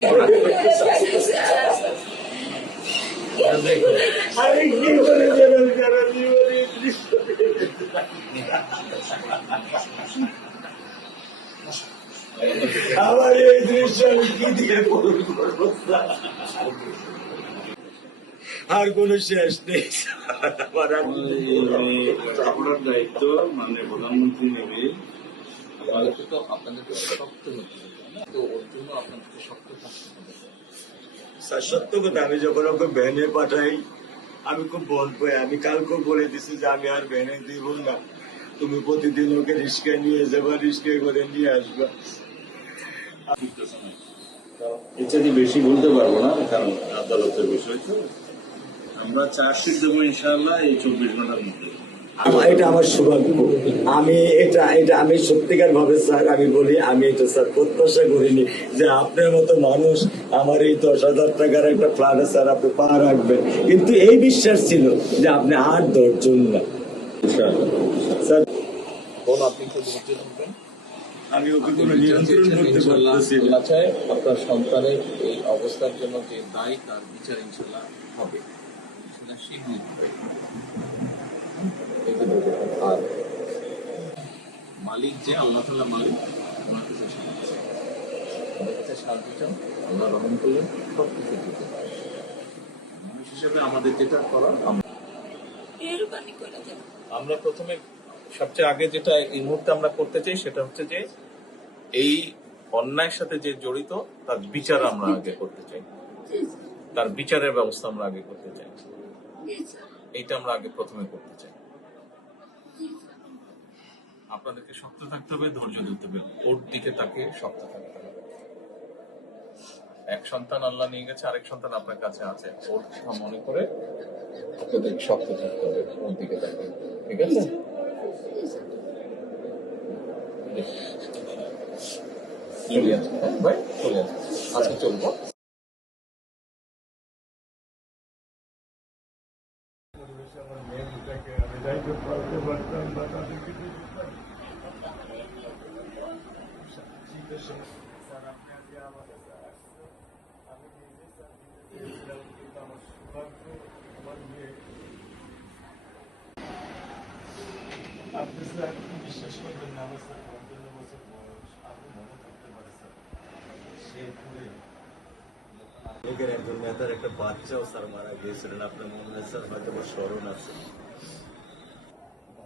আমি কি করে দেবেন যারা জীবনে আমার এই দৃশ্য আমি কি দিয়ে পূরণ করবো? আর কোন শেষ নেই। আপনার দায়িত্ব মানে প্রধানমন্ত্রী নেবে, আমাদেরকে তো আপনাদেরকে শক্ত হতে হবে না, তো ওর জন্য আপনাদেরকে শক্ত থাকতে হবে। স্যার সত্য কথা, আমি যখন ওকে ভ্যানে পাঠাই আমি খুব বল পাই। আমি কালকে বলে দিছি যে আমি আর ভ্যানে দিব না, তুমি প্রতিদিন ওকে রিস্কায় নিয়ে যাবা, রিস্কায় করে নিয়ে আসবা। এটা দিয়ে বেশি বলতে পারবো না, কারণ আদালতের বিষয় তো। আমরা চার্জশিট দেবো ইনশাআল্লাহ এই 24 ঘন্টার মধ্যে। এটা আমার সৌভাগ্য। আমি এটা আমি সত্যিকার ভাবে স্যার আমি বলি, আমি এটা স্যার প্রত্যাশা করিনি যে আপনার মতো মানুষ আমার এই 10,000 টাকার একটা ফ্ল্যাটে স্যার আপনি পা রাখবেন, কিন্তু এই বিশ্বাস ছিল যে আপনি আর 10 জন না স্যার। আপনি একটু ধৈর্য ধরবেন। আমি ওকে কোনো নিয়ন্ত্রণ করতে পারতেছি না। আল্লাহ চায় আপনার সন্তানের এই অবস্থার জন্য যে দায়ী তার বিচার ইনশাল্লাহ হবে, সেটা শীঘ্রই হবে। আর মালিক যে আল্লাহ তাআলা মালিক, ওনার কাছে সাহায্য চাই, ওনার কাছে সাহায্য চান। আল্লাহ রহম করলেন সব কিছু দিতে পারে। মানুষ হিসেবে আমাদের যেটা করার, আমরা প্রথমে সবচেয়ে আগে যেটা এই মুহূর্তে আমরা করতে চাই সেটা হচ্ছে যে এই অন্যায়ের সাথে যে জড়িত তার বিচার আমরা আগে করতে চাই, তার বিচারের ব্যবস্থা আমরা আগে করতে চাই। এইটা আমরা আগে প্রথমে করতে চাই। আপনাদেরকে শক্ত থাকতে হবে, ধৈর্য ধরতে হবে, ওর দিকে তাকে শক্ত থাকতে হবে। এক সন্তান আল্লাহ নিয়ে গেছে, আরেক সন্তান আপনার কাছে আছে, ওর কথা মনে করে আপনাদেরকে শক্ত থাকতে হবে, ওর দিকে তাকে। ঠিক আছে? চলে আসবে ভাই, চলে আসবে। আজকে চলবো। আপনি স্যার বিশ্বাস করবেন না, আমার স্যার 55 বছর বয়স, আপনি মনে করতে পারে স্যার শেরপুরে লোকের একজন নেতার একটা বাচ্চাও স্যার মারা গিয়েছিলেন। আপনার মনে হয় স্যার হয়তো স্মরণ আছে।